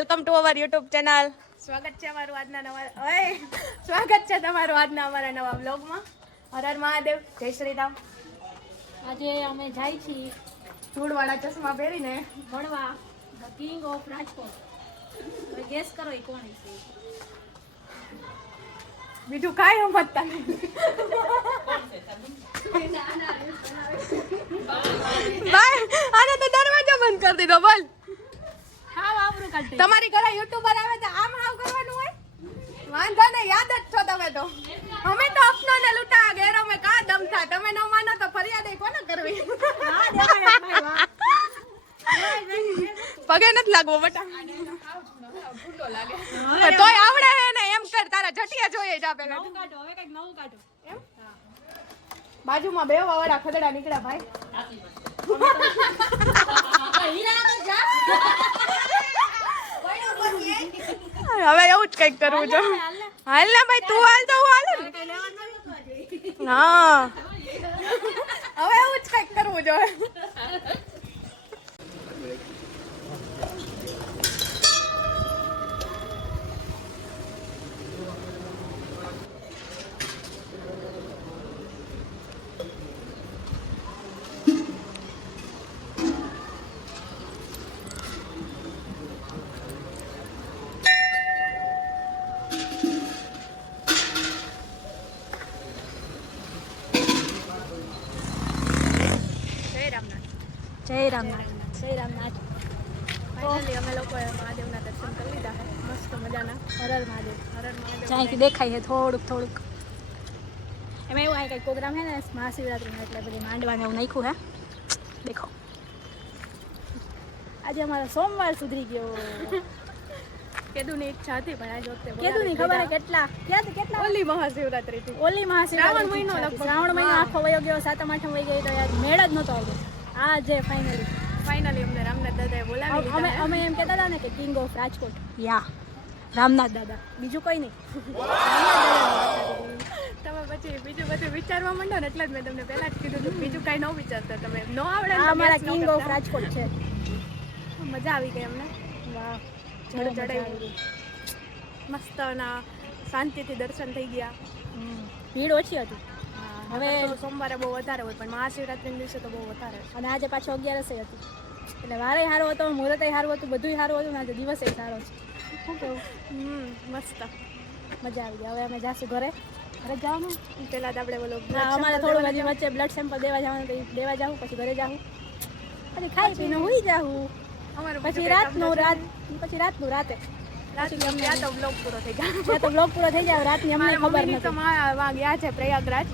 Welcome to our YouTube channel. સ્વાગત છે તમારું આજના અમારા નવા વ્લોગમાં. હર હર મહાદેવ, જય શ્રી રામ. આજે અમે જાય છીએ ધૂળવાળા ચશ્મા પહેરીને ભણવા ધ કિંગ ઓફ રાજકોટ. હવે ગેસ કરો એ કોણ છે? બીજું કાંઈ સમજતા નહીં. ભાઈ આને તો દરવાજો બંધ કરી દીધો. બોલ, હા વાપરું કાઢી. તમારી ઘરે યુટ્યુબર આવે તો આમ હાવ કરવાનું હોય? વાંધો ને, યાદ જ છો તમે તો. અમે તો અપનોને લૂંટા ઘેરો મેં કા દમ થા. તમે ન માનો તો ફરિયાદ કોને કરવી? પગે નથી લાગવો બટા. તોય આવડે હે ને, એમ કર તારા જટિયા જોઈએ જ આપે. નવું કાઢો, હવે કઈક નવું કાઢો. બાજુમાં બે વાળા ખદડા નીકળ્યા ભાઈ. હવે એવું જ કઈક કરવું છે. હાલ ને ભાઈ, તું હાલ તો હું હાલ. હા, હવે એવું જ કઈક કરવું જોઈએ. જય રામનાથ. જય રામનાથ. ફાઇનલી અમે લોકોએ મહાદેવના દર્શન કરી લીધા છે. મસ્ત મજાના. હરર મહાદેવ. હર હર મહાદેવ. જ્યાંથી દેખાય છે થોડુંક થોડુંક. એમાં એવું કંઈક પ્રોગ્રામ છે ને મહાશિવરાત્રીનો, એટલે બધી માંડવાને એવું નાખ્યું હે. દેખો, આજે અમારો સોમવાર સુધરી ગયો. કેદુની ઈચ્છા હતી પણ આજ વખતે કીધું નહીં ખબર કેટલા કેટલા ઓલી મહાશિવરાત્રી થી ઓલી મહાશિવરાત્રી. શ્રાવણ મહિનો લગભગ. શ્રાવણ મહિનો આખો વયો ગયો, સાતમ આઠમ વહી ગઈ તો યાર મેળ જ નહોતો આવતો. આ જે ફાઇનલી અમને રામનાથ દાદાએ બોલાવી અમે લીધા. અમે એમ કહેતા હતા ને કે કિંગ ઓફ રાજકોટ. યા રામનાથ દાદા, બીજું કોઈ નહીં. તમે પછી બીજું બધું વિચારવા માંડો ને, એટલે જ મેં તમને પહેલા જ કીધું હતું. બીજું કાંઈ ન વિચારતા તમે. ન આવડે ને આ તો અમારા guess ન કિંગ ઓફ કરતા. રાજકોટ છે. મજા આવી ગઈ અમને. વાહ, જડ ચડાવી. મસ્ત ના શાંતિથી દર્શન થઈ ગયા. ભીડ ઓછી હતી. હવે હવે તો સોમવારે બહુ વધારે હોય પણ મહાશિવરાત્રીના દિવસે તો બહુ વધારે. અને આજે પાછો 11 હતી, એટલે વારે સારો હતો, મુહૂર્તે સારું હતું, બધું સારું હતું. ને આજે દિવસે સારો છે. શું કેવું? મસ્ત. મજા આવી ગઈ. હવે અમે જાશું ઘરે. ઘરે જવાનું પેલા તો આપણે બોલો અમારે થોડું હજી વચ્ચે બ્લડ સેમ્પલ દેવા જવાનું, તો દેવા જાવું, પછી ઘરે જાવું, પછી ખાઈ પીને હુઈ જાવું, અમારું પછી રાતનું રાતે ત્યાં તો બ્લોગ પૂરો થઈ જાય. ત્યાં તો બ્લોગ પૂરો થઈ જાય. રાતની અમને મારા ખબર મમ્મીની તો નથી. ગયા છે પ્રયાગરાજ,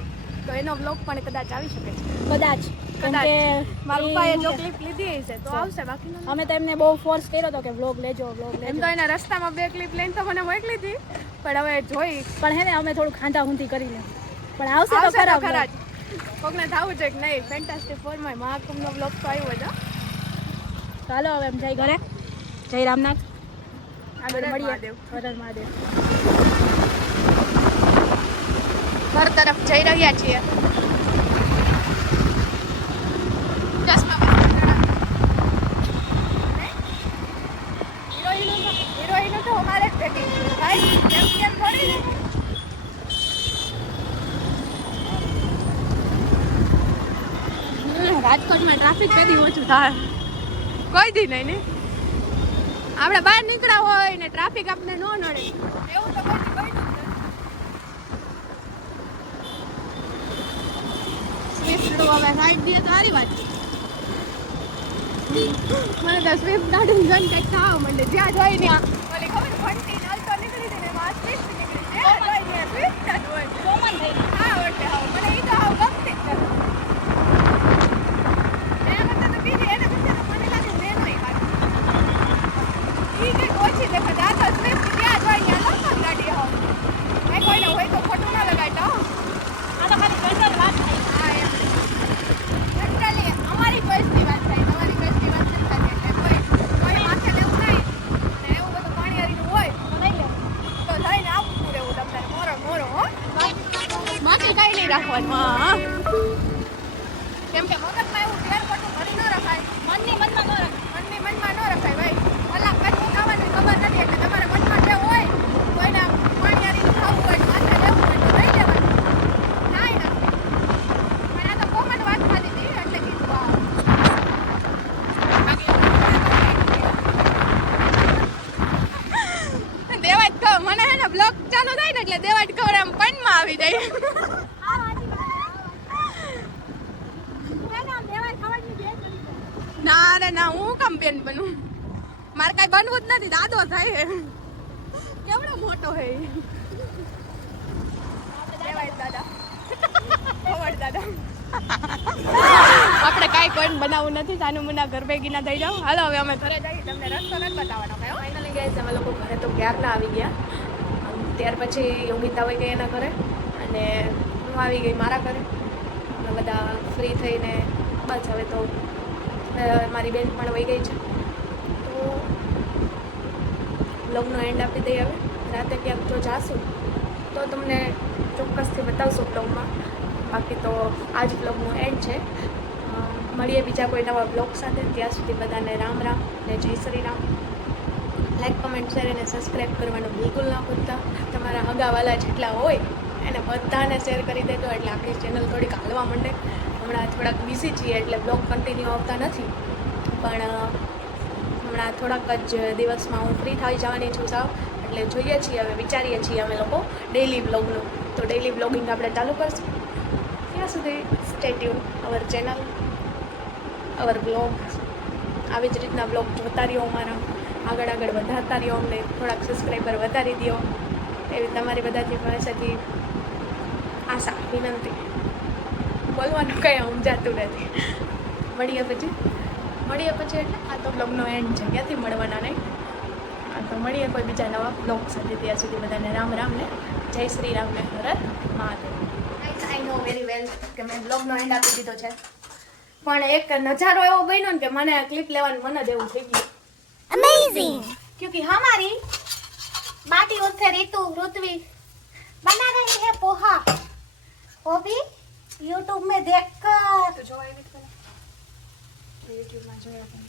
તો એનો બ્લોગ પણ કદાચ આવી શકે છે. કદાચ કેમ કદાચ. કે મારા પપ્પાએ જો ક્લિપ લીધી હશે તો આવશે, બાકી ન. અમે તો એમને બહુ ફોર્સ કર્યો હતો કે બ્લોગ લેજો. એમ તો એના રસ્તામાં બે ક્લિપ લઈને તો મને મોકલી હતી, પણ હવે જોઈ પણ હે ને અમે થોડું ખાંધા ઊંધી કરીને, પણ આવશે તો આવશે તો ખરા ખરા vlog. જ. કોકને થાવું છે કે નહીં. ફેન્ટાસ્ટિક ફોરમાં મહાકુંભનો બ્લોગ તો આવ્યો જ. તો હાલો હવે એમ જઈ ઘરે. જય રામનાથ. આગળ હર હર મળીએ. મહાદેવ. હર હર મહાદેવ. ઘર તરફ જઈ રહ્યા છીએ. હિરોઈનો તો અમારે જ ભેગી છે ભાઈ. કેમ થોડી ને. રાજકોટમાં ટ્રાફિક કદી ઓછું થાય? કોઈ દી નહીં ને. આપણે બહાર નીકળ્યા હોય ને ટ્રાફિક આપણે ન નડે. એવું તો કોઈ નથી. સ્વિફ્ટ હવે સાઈડ દઈએ તો સારી વાત. મને તો સ્વિફ્ટ ગાડી જોઈને કંઈક ખાવા માંડે. જ્યાં જોઈ ને ઓલી ખબર ફંટી નલ તો નીકળી હતી ને એમાં સ્વિફ્ટ નીકળી છે. જોઈ ને સ્વિફ્ટ જ હોય. કોમન થઈ ગયું. હા એટલે હાવ મને ઈ તો હાવ ગમતી જ નથી. એના કરતાં તો બીજી એને કરતાં તો મને લાગે નેનોય સારી. ઈ કંઈક ઓછી દેખાય. આ તો સ્વિફ્ટ ત્યાં જોઈ ત્યાં લોકલ ગાડી હાવ. મેં કોઈને હોય તો ખોટું ના લગાડતા હો. આ તો ખાલી જનરલ વાત થાય. હા એમ. જનરલી અમારી ચોઈસની વાત થાય. તમારી ચોઈસની વાત નથી થતી. એટલે કોઈ માથે લેવું નહીં ને એવું બધું પાણી હરીનું હોય તો લઈ લે. તો લઈને આપવું રહેવું તમને મોરો હો. બાકી કઈ નહીં રાખવાનું. ના રે ના, હું કામ બેન બનું? મારે કઈ બનવું જ નથી, દાદો થાય. કેવડો મોટો હે ઈ. દેવાય દાદા ખબર દાદા આપણે કાંઈ કોઈ બનાવવું નથી. સાનું મુના ઘર ભેગી ના થઈ જાવ. હાલો હવે અમે ઘરે જઈએ. તમને રસ્તો નથી બતાવવાનો કયો ફાઇનલી ગાઈસ અમે લોકો ઘરે તો ક્યારના આવી ગયા. ત્યાર પછી યોગિતા આવી ગઈ એના ઘરે અને હું આવી ગઈ મારા ઘરે. અમે બધા ફ્રી થઈને બસ હવે તો મારી બેન પણ વહી ગઈ છે. તો બ્લોગનો એન્ડ આપી દઈએ હવે. રાતે ક્યાંક જો જાશું તો તમને ચોક્કસથી બતાવશું બ્લોગમાં. બાકી તો આજ બ્લોગનો એન્ડ છે. મળીએ બીજા કોઈ નવા બ્લોગ સાથે. ત્યાં સુધી બધાને રામ રામ ને જય Shri Ram. Like comment share અને સબસ્ક્રાઈબ કરવાનું બિલકુલ ના ભૂલતા. તમારા હગાવાલા જેટલા હોય એને બધાને શેર કરી દેજો એટલે આપણી ચેનલ થોડીક હાલવા માંડે. હમણાં થોડાક બિઝી છીએ એટલે બ્લોગ કન્ટિન્યુ આવતા નથી, પણ હમણાં થોડાક જ દિવસમાં હું ફ્રી થઈ જવાની છું સાવ. એટલે જોઈએ છીએ હવે, વિચારીએ છીએ અમે લોકો ડેઈલી બ્લોગનું. તો ડેઈલી બ્લોગિંગ આપણે ચાલુ કરશું. ત્યાં સુધી stay tune our channel, hour blog. આવી જ રીતના બ્લોગ જોતા રહ્યો અમારા, આગળ આગળ વધારતા રહ્યો. અમને થોડાક સબસ્ક્રાઈબર વધારી દો એવી તમારી બધાથી પાસેથી આશા, વિનંતી. બોલવાનું કંઈ સમજાતું નથી. મળીએ પછી એટલે આ તો બ્લોગનો એન્ડ છે, ક્યાંથી મળવાના નહીં. તો મળીએ કોઈ બીજા નવા બ્લોગ સાથે. ત્યાં સુધી બધાને રામ રામ ને જય શ્રી રામ ને હર હર મહાદેવ. આઈ નો વેરી વેલ કે મેં બ્લોગનો એન્ડ આપી દીધો છે, પણ એક નજારો એવો બન્યો ને કે મને આ ક્લિપ લેવાનું મન જ એવું થઈ ગયું. अमेजिंग क्योंकि हमारी बाटी उससे ऋतु ऋत्वी बना रही है पोहा, वो भी यूट्यूब में देखकर. તો જોવાય નથી પેલા યુટ્યુબમાં જોયા તમે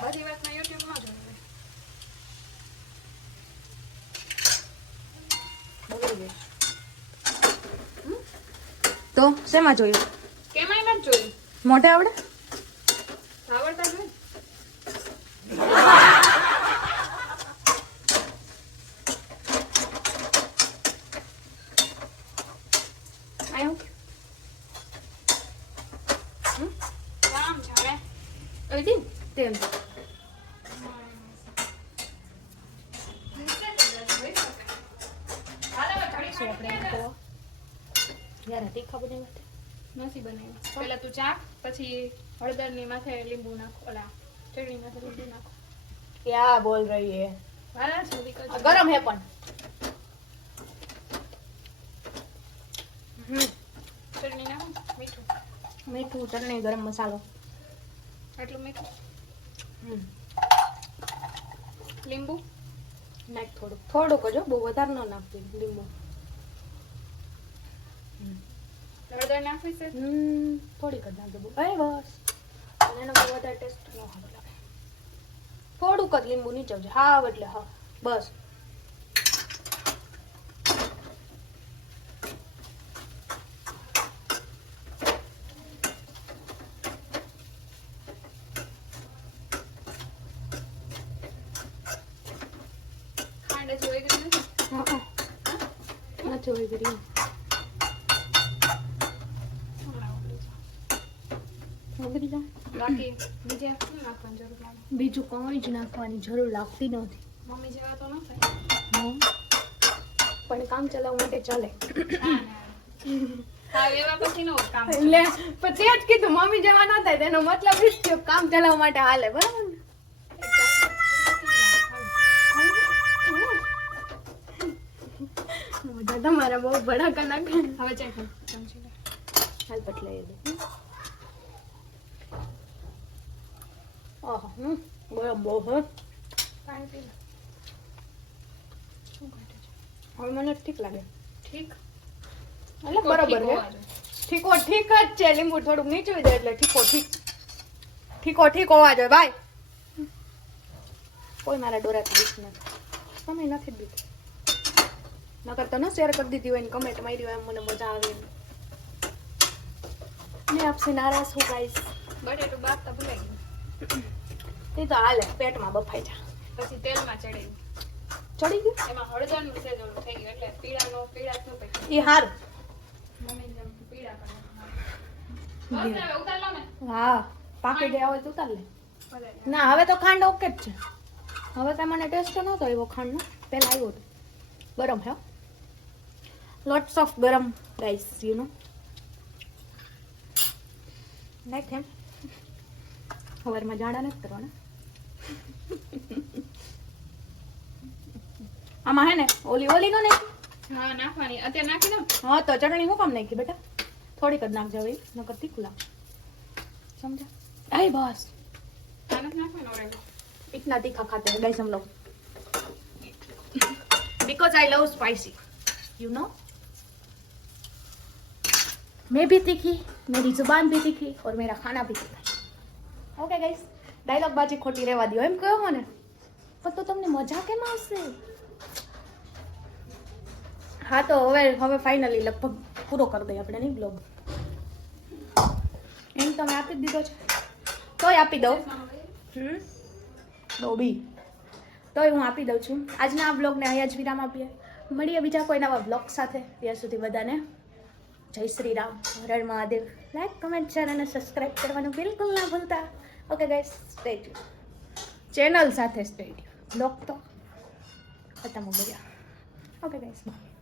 બધી વાતમાં યુટ્યુબમાં જોયા. તો શેમાં જોયું? કેમાંય નથી જોયું. મોઢે આવડે? આવડતા જોઈએ. આયો કામ છે હવે. એવી તેમ યાર તીખા બનાવ્યા નથી બનાવી. પેલા તું ચા, પછી હળદરની માથે લીંબુ નાખો, ઓલા ચટણી માથે લીંબુ નાખો. ક્યાં બોલ રહી હે? વાલા સુધી કરજો. ગરમ હે પણ ચટણી નાખો, મીઠું, મીઠું, ચટણી, ગરમ મસાલો. આટલું મીઠું, લીંબુ નાખ થોડુંક જ હો, બહુ વધારે ન નાખતી લીંબુ. હળદર નાખવી છે. થોડીક જ નાખજો બહુ. બસ અને એનો બહુ વધારે ટેસ્ટ ન સારો લાગે. થોડુંક જ લીંબુ નીચવજે. હા એટલે હા બસ. ખાંડ હજી હોય ગઈ નથી. નથી હોય ગરી. બાકી બીજે શું નાખવાની જરૂર લાગે? બીજું કોઈ જ નાખવાની જરૂર લાગતી નથી. મમ્મી જેવા તો ન થાય. પણ કામ ચલાવવા માટે ચાલે. હા એવા પછી નો કામ. એટલે પણ તે જ કીધું મમ્મી જેવા ન થાય તેનો મતલબ એ જ થયો કામ ચલાવવા માટે હાલે. બરાબર ને? મોઢા તમારા બહુ ભડાકા નાખે. હવે ચેક ચમચી લે. હાલ પટલાઈ દે. ઓહો બરાબર બહુ હે. પાણી પી લે. શું ઘટે છે? હવે મને ઠીક લાગે. ઠીક એટલે બરાબર હે. ઠીકો ઠીક જ છે. લીંબુ થોડુંક નીચવી દે એટલે ઠીકો ઠીક. ઠીકો ઠીક હોવા જોઈએ ભાઈ. કોઈ મારા ડોરાથી દીક નથી. તમે નથી દીધું. નકર તો ન શેર કરી દીધી હોય ને કમેન્ટ મારી હોય એમ મને મજા આવે. મેં આપસે નારાજ હું ગાઈસ. બટેટું બાફતા ભૂલાઈ ગયું. એ તો હાલે પેટમાં બફાઈ જા. પછી તેલમાં ચડાવ્યું. ચડી ગયું એમાં હળદરનું સેજ ઓલું થઈ ગયું એટલે પીળાશ નું પડી. એ હારું. મમ્મી જેમ પીળા કરે. બસ હવે ઉતાર લો ને. હા પાકી ગયા હોય તો ઉતાર લે. ભલે. ના હવે તો ખાંડ ઓકે જ છે. હવે કાંઈ મને ટેસ્ટ નહોતો આવ્યો ખાંડનો, પહેલાં આવ્યો હતો. ગરમ હે લોટ્સ ઓફ ગરમ ગાઈસ યુ નો લાઈક હેમ સવારમાં જાડા નથી કરવાના. આમાં હે ને ઓલી નો નાખી. હા નાખવાની અત્યારે નાખી દો. હા તો ચટણી હું કામ નાખી બેટા, થોડીક જ નાખજો હવે, નકર તીખું લાગે. સમજા? આય બસ આને નાખવાનો રહેલો. इतना तीखा खाते हैं गाइस हम लोग because I love spicy you know. मैं भी तीखी, मेरी जुबान भी तीखी और मेरा खाना भी तीखा. ओके गाइस ડાયલોગ બાજી ખોટી રહેવા દો એમ કહો ને, પણ તો તમને મજા કેમ આવશે? હા તો હવે ફાઇનલી લગભગ પૂરો કરી દઈએ આપણે નહીં બ્લોગ. એમ તમે આપી જ દીધો છે તોય આપી દઉં. ડોબી તોય હું આપી દઉં છું. આજના આ બ્લોગને અહીંયા જ વિરામ આપીએ. મળીએ બીજા કોઈ નવા બ્લોગ સાથે. ત્યાં સુધી બધાને જય Shri Ram, Har Har Mahadev. Like comment share અને સબસ્ક્રાઈબ કરવાનું બિલકુલ ના ભૂલતા. Okay guys stay tune. Channel સાથે સ્ટે ટ્યુન. બ્લોગ તો ખતમ હો ગયા. Okay guys by.